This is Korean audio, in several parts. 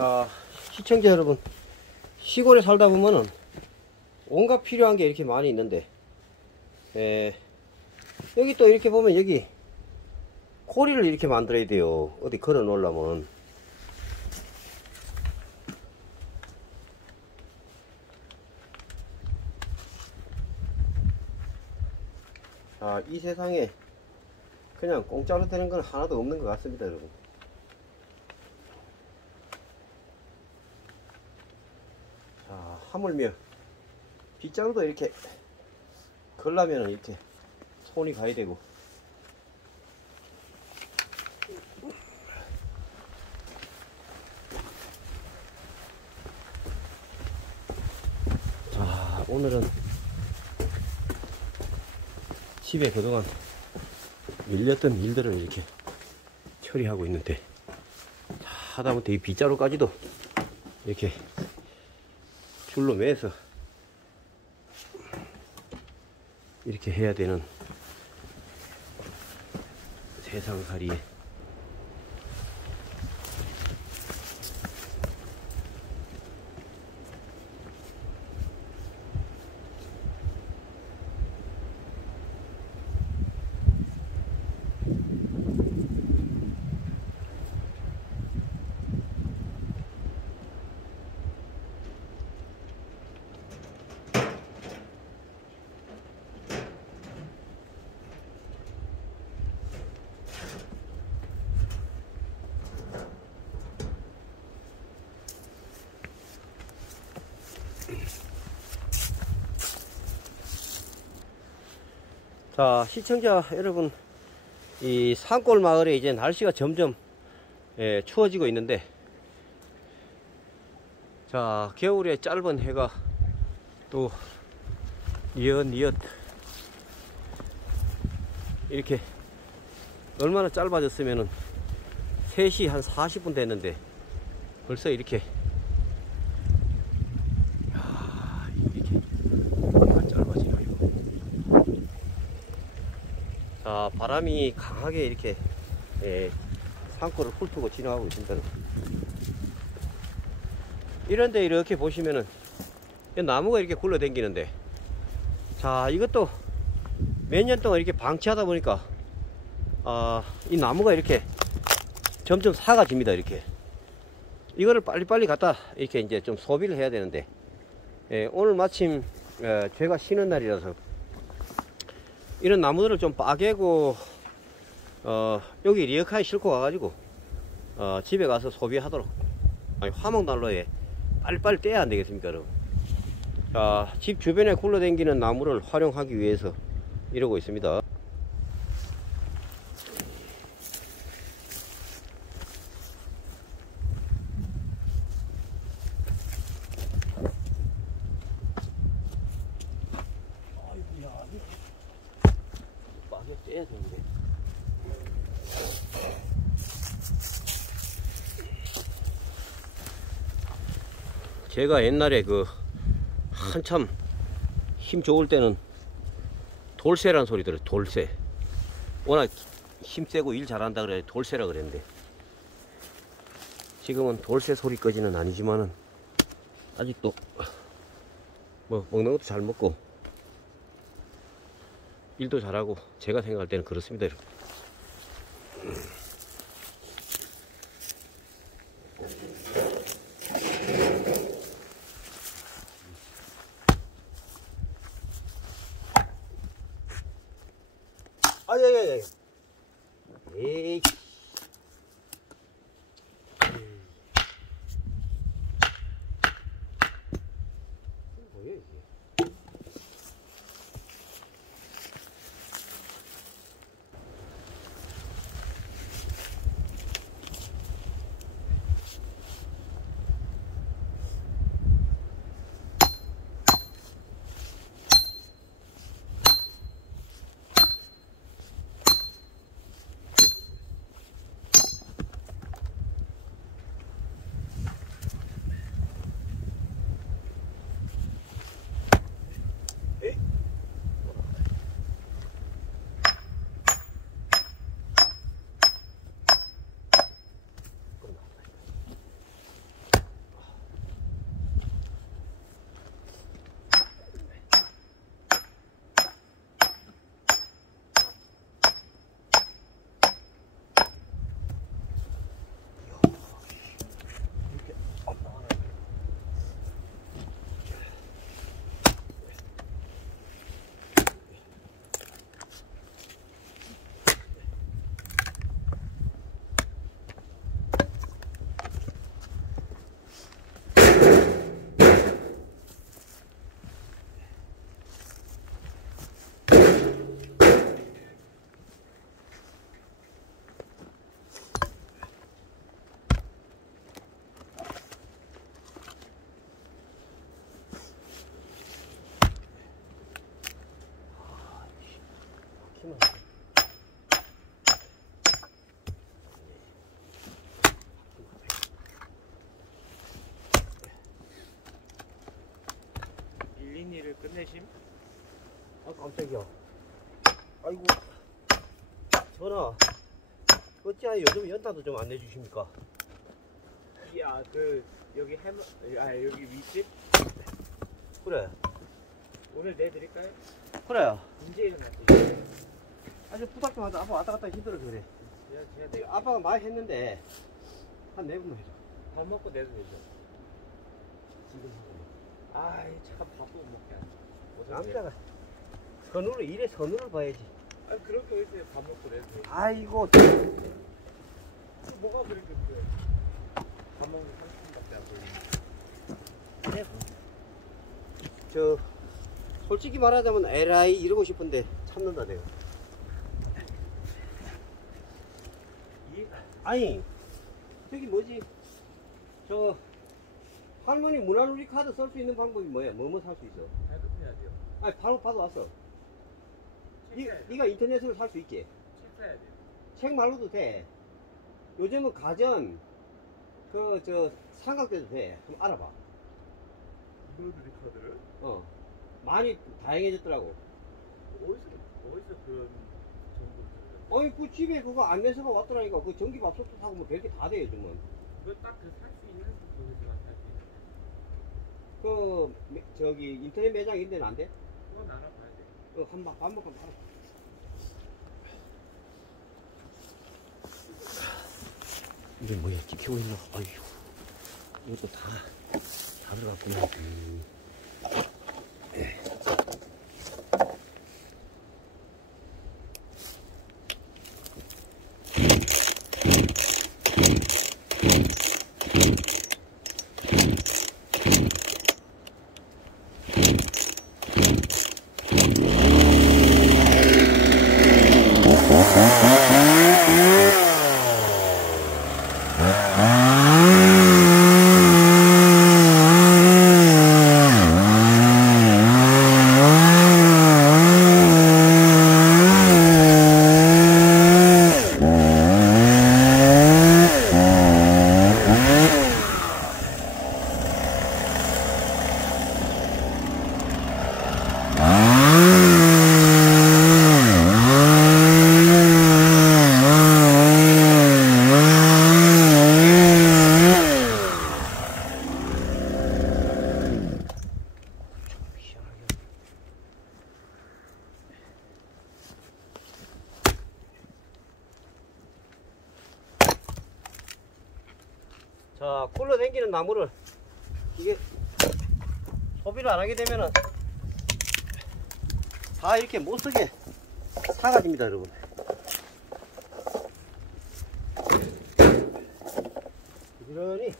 자, 시청자 여러분, 시골에 살다 보면은 온갖 필요한 게 이렇게 많이 있는데, 여기 또 이렇게 보면 여기 고리를 이렇게 만들어야 돼요. 어디 걸어 놓으려면. 자, 이 세상에 그냥 공짜로 되는 건 하나도 없는 것 같습니다, 여러분. 자, 하물며 빗자루도 이렇게 걸려면 이렇게 손이 가야 되고, 자, 오늘은 집에 그동안 밀렸던 일들을 이렇게 처리하고 있는데, 자, 하다못해 이 빗자루까지도 이렇게 줄로 매서 이렇게 해야 되는 세상살이에 자, 시청자 여러분, 이 산골 마을에 이제 날씨가 점점 추워지고 있는데, 자, 겨울에 짧은 해가 또 니엇니엇 이렇게 얼마나 짧아졌으면은 3시 한 40분 됐는데 벌써 이렇게 바람이 강하게 이렇게 산골을 훑고 지나가고 있습니다. 이런데 이렇게 보시면은 나무가 이렇게 굴러 다니는데, 자, 이것도 몇 년 동안 이렇게 방치하다 보니까 이 나무가 이렇게 점점 사가집니다. 이렇게 이거를 빨리빨리 갖다 이렇게 이제 좀 소비를 해야 되는데, 오늘 마침 제가 쉬는 날이라서 이런 나무들을 좀 빠개고 여기 리어카에 싣고 가가지고 집에 가서 소비하도록, 화목난로에 빨리빨리 떼야 안 되겠습니까, 여러분? 자, 집 주변에 굴러다니는 나무를 활용하기 위해서 이러고 있습니다. 빠개 떼야 되는데. 제가 옛날에 한참 힘 좋을 때는 돌쇠란 소리 들어요. 돌쇠. 워낙 힘세고 일 잘한다 그래 돌쇠라 그랬는데, 지금은 돌쇠 소리까지는 아니지만은 아직도 뭐 먹는 것도 잘 먹고 일도 잘하고, 제가 생각할 때는 그렇습니다, 여러분. 아야야야. 에이. 뭐야 이게? 되심? 아, 깜짝이야. 아이고, 전화. 어찌하여 요즘 연탄도 좀 안 내주십니까? 야, 여기 여기 윗집? 그래. 오늘 내드릴까요? 그래. 언제 일어났지? 아주 부탁 좀 하자. 아빠 왔다 갔다 힘들어서 그래. 제가 아빠가 많이 했는데, 한 4분만 해줘. 밥 먹고 내도 되죠? 지금 아이, 참 밥도 못 먹게 하네. 하고. 남자가 선우를, 일에 선우를 봐야지. 아, 그런 게 어딨어요? 밥 먹고 내도 되죠? 아이고, 뭐가 그렇게 그래? 밥 먹는 30분밖에 안 걸리네. 저, 솔직히 말하자면 에라이 이러고 싶은데 참는다, 내가. 아니, 저기 뭐지? 저, 할머니 문화누리 카드 쓸 수 있는 방법이 뭐야? 뭐뭐 살 수 있어? 발급해야 돼요. 아니, 바로 받아왔어. 책 사야 돼요. 네가 인터넷으로 살 수 있게. 책 사야 돼요. 책 말로도 돼. 요즘은 가전, 삼각대도 돼. 좀 알아봐. 문화누리 카드를? 많이 다양해졌더라고. 어디서 그런 정보를 들어요? 아니, 그 집에 그거 안내서가 왔더라니까. 그 전기밥솥도 사고 뭐 별게 다 돼요, 요즘은. 그거 딱 살 수 있는 곳에서만 살 수 있는 인터넷 매장 있는 데는 안 돼? 그건 알아봐야 돼. 한번 알아. 이게 뭐야? 깊이 오있나? 아휴. 이것도 다 들어갔구나. 자, 굴러 당기는 나무를 이게 소비를 안 하게 되면은 다 이렇게 못 쓰게 사가집니다, 여러분. 부지런히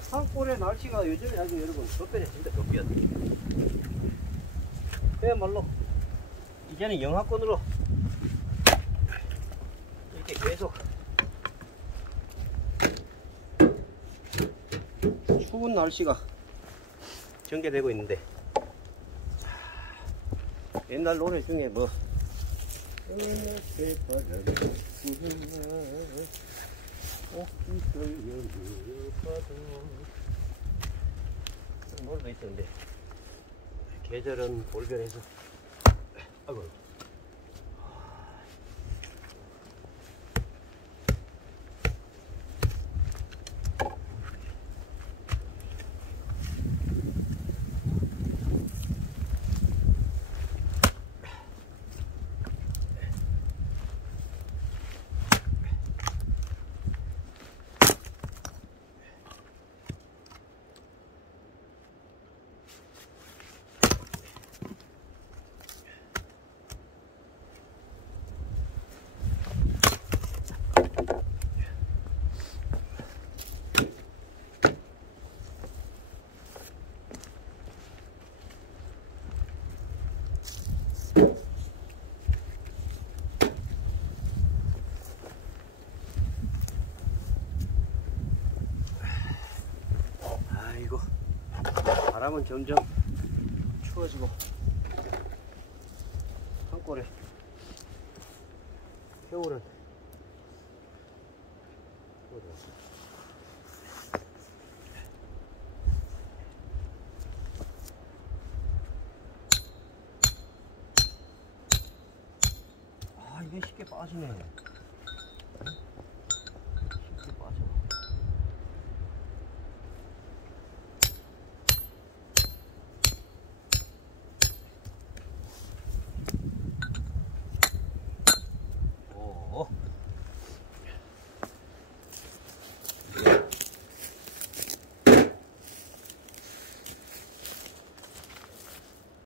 산골의 날씨가 요즘에 아주 여러분 급변했습니다. 급변. 그야말로 이제는 영하권으로 이렇게 계속 추운 날씨가 전개되고 있는데, 옛날 노래 중에 뭐 노래도 있었는데, 계절은 돌변해서 아이고 아이고, 바람은 점점 추워지고 산골에 겨울은 이게 쉽게 빠지네.